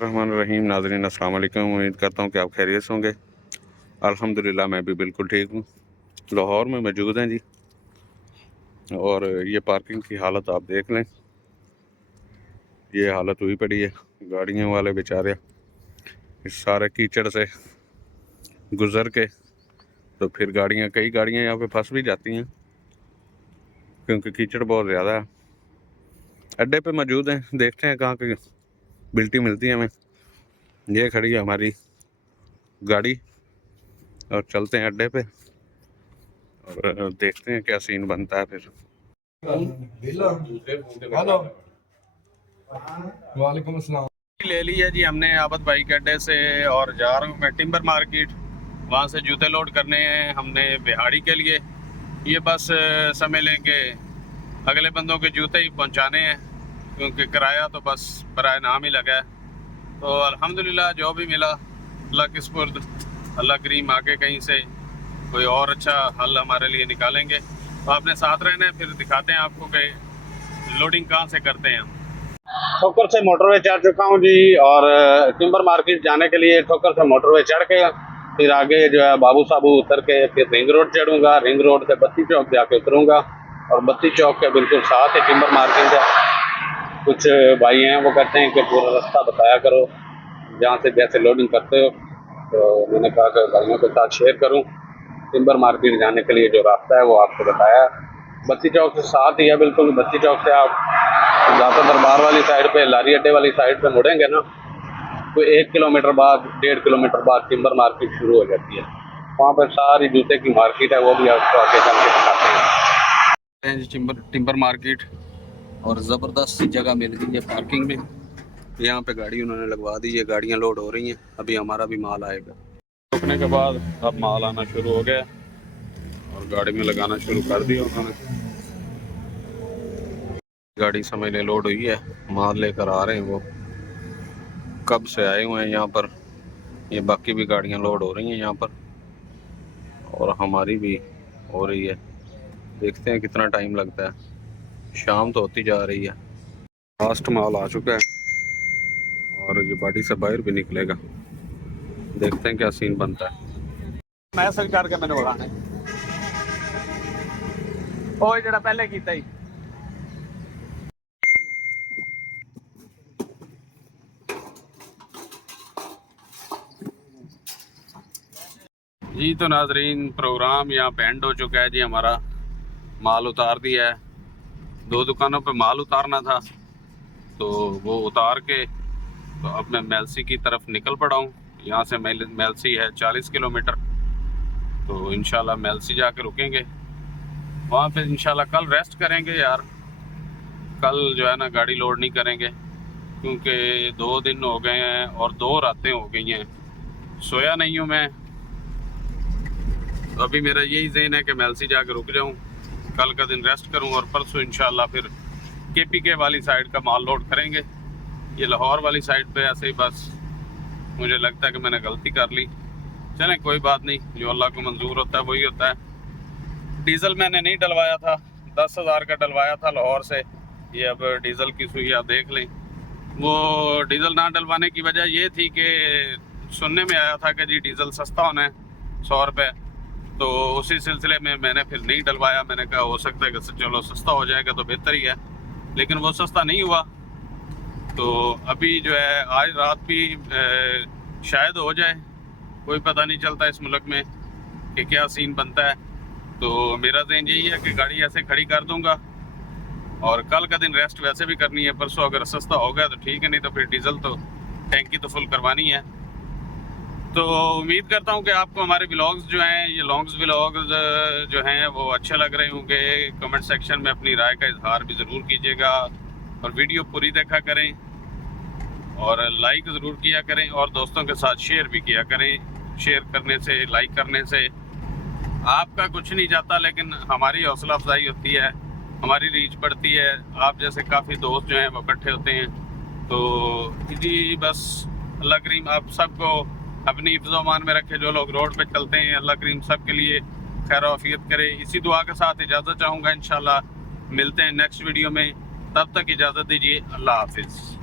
रहमान रहीम। नाज़रीन अस्सलाम वालेकुम। उम्मीद करता हूँ कि आप खैरियत से होंगे। अल्हम्दुलिल्लाह मैं भी बिल्कुल ठीक हूँ। लाहौर में मौजूद हैं जी, और ये पार्किंग की हालत आप देख लें। ये हालत हुई पड़ी है, गाड़ियों वाले बेचारे इस सारे कीचड़ से गुज़र के, तो फिर कई गाड़ियाँ यहाँ पे फंस भी जाती हैं क्योंकि कीचड़ बहुत ज़्यादा है। अड्डे पे मौजूद हैं, देखते हैं कहाँ की बिल्टी मिलती है हमें। ये खड़ी है हमारी गाड़ी और चलते हैं अड्डे पे और देखते हैं क्या सीन बनता है फिर। हेलो, वालेकुम अस्सलाम। ले ली है जी हमने आबद भाई के अड्डे से, और जा रहा हूँ मैं टिम्बर मार्केट। वहाँ से जूते लोड करने हैं हमने बिहाड़ी के लिए। ये बस समझ लें कि अगले बंदों के जूते ही पहुँचाने हैं, क्योंकि किराया तो बस बराए नाम ही लगा है। तो अल्हम्दुलिल्लाह जो भी मिला अल्लाह के सुपुर्द, अल्लाह करीम आके कहीं से कोई और अच्छा हल हमारे लिए निकालेंगे। तो आपने साथ रहना है, फिर दिखाते हैं आपको कि लोडिंग कहाँ से करते हैं हम। ठोकर से मोटरवे चढ़ चुका हूँ जी, और टिम्बर मार्केट जाने के लिए ठोकर से मोटरवे चढ़ के फिर आगे जो है बाबू साबू उतर के फिर रिंग रोड चढ़ूंगा। रिंग रोड से बत्ती चौक जाके उतरूंगा, और बत्ती चौक के बिल्कुल साथ ही टिम्बर मार्केट है। कुछ भाई हैं वो कहते हैं कि पूरा रास्ता बताया करो जहाँ से जैसे लोडिंग करते हो, तो मैंने कहा कि भाइयों के साथ शेयर करूँ। टिम्बर मार्केट जाने के लिए जो रास्ता है वो आपको बताया। बत्ती चौक से साथ ही है बिल्कुल। बत्ती चौक से आप ज़्यादा दरबार वाली साइड पे, लारी अड्डे वाली साइड पे मुड़ेंगे ना, तो 1 किलोमीटर बाद 1.5 किलोमीटर बाद टिम्बर मार्केट शुरू हो जाती है। वहाँ पर सारी जूते की मार्केट है, वो भी आपको आगे चल के दिखाते हैं। टिम्बर मार्केट, और ज़बरदस्त जगह मिल गई है पार्किंग में। यहाँ पे गाड़ी उन्होंने लगवा दी है, गाड़ियाँ लोड हो रही हैं। अभी हमारा भी माल आएगा। रुकने के बाद अब माल आना शुरू हो गया और गाड़ी में लगाना शुरू कर दिया उन्होंने। गाड़ी समझ ले लोड हुई है, माल लेकर आ रहे हैं। वो कब से आए हुए हैं यहाँ पर। ये बाकी भी गाड़ियाँ लोड हो रही हैं यहाँ पर, और हमारी भी हो रही है। देखते हैं कितना टाइम लगता है। शाम तो होती जा रही है, लास्ट माल आ चुका है और ये बाड़ी से बाहर भी निकलेगा। देखते हैं क्या सीन बनता है। मैसेज करके मैंने बढ़ाना है ओ जरा पहले कीता ही। जी तो नाजरीन, प्रोग्राम यहाँ पे एंड हो चुका है जी। हमारा माल उतार दिया है। 2 दुकानों पे माल उतारना था, तो वो उतार के तो अब मैं मेलसी की तरफ निकल पड़ा हूँ। यहाँ से मेलसी है 40 किलोमीटर। तो इंशाल्लाह मेलसी जाके रुकेंगे वहाँ पे। इंशाल्लाह कल रेस्ट करेंगे यार। कल जो है ना गाड़ी लोड नहीं करेंगे, क्योंकि 2 दिन हो गए हैं और 2 रातें हो गई हैं, सोया नहीं हूँ मैं। तो अभी मेरा यही ज़हन है कि मेलसी जाके रुक जाऊँ, कल का दिन रेस्ट करूँ, और परसों इंशाल्लाह फिर KPK वाली साइड का माल लोड करेंगे। ये लाहौर वाली साइड पे ऐसे ही बस मुझे लगता है कि मैंने गलती कर ली। चलें कोई बात नहीं, जो अल्लाह को मंजूर होता है वही होता है। डीज़ल मैंने नहीं डलवाया था, 10,000 का डलवाया था लाहौर से। ये अब डीज़ल की सुई आप देख लें। वो डीज़ल ना डलवाने की वजह ये थी कि सुनने में आया था कि जी डीज़ल सस्ता होना है 100 रुपये। तो उसी सिलसिले में मैंने फिर नहीं डलवाया। मैंने कहा हो सकता है कि चलो सस्ता हो जाएगा तो बेहतर ही है, लेकिन वो सस्ता नहीं हुआ। तो अभी जो है आज रात भी शायद हो जाए, कोई पता नहीं चलता इस मुल्क में कि क्या सीन बनता है। तो मेरा ज़हन यही है कि गाड़ी ऐसे खड़ी कर दूंगा, और कल का दिन रेस्ट वैसे भी करनी है। परसों अगर सस्ता हो गया तो ठीक है, नहीं तो फिर डीज़ल तो टैंकी तो फुल करवानी है। तो उम्मीद करता हूँ कि आपको हमारे व्लॉग्स जो हैं, ये लॉन्ग्स व्लॉग्स जो हैं वो अच्छे लग रहे होंगे। कमेंट सेक्शन में अपनी राय का इजहार भी ज़रूर कीजिएगा, और वीडियो पूरी देखा करें, और लाइक ज़रूर किया करें, और दोस्तों के साथ शेयर भी किया करें। शेयर करने से, लाइक करने से आपका कुछ नहीं जाता, लेकिन हमारी हौसला अफजाई होती है, हमारी रीच बढ़ती है। आप जैसे काफ़ी दोस्त जो हैं वो इकट्ठे होते हैं। तो जी बस अल्लाह करीम आप सबको अपनी हिफ्ज़-ओ-अमान में रखे। जो लोग रोड पे चलते हैं, अल्लाह करीम सब के लिए खैर आफियत करे। इसी दुआ के साथ इजाज़त चाहूँगा। इंशाल्लाह मिलते हैं नेक्स्ट वीडियो में, तब तक इजाज़त दीजिए। अल्लाह हाफिज़।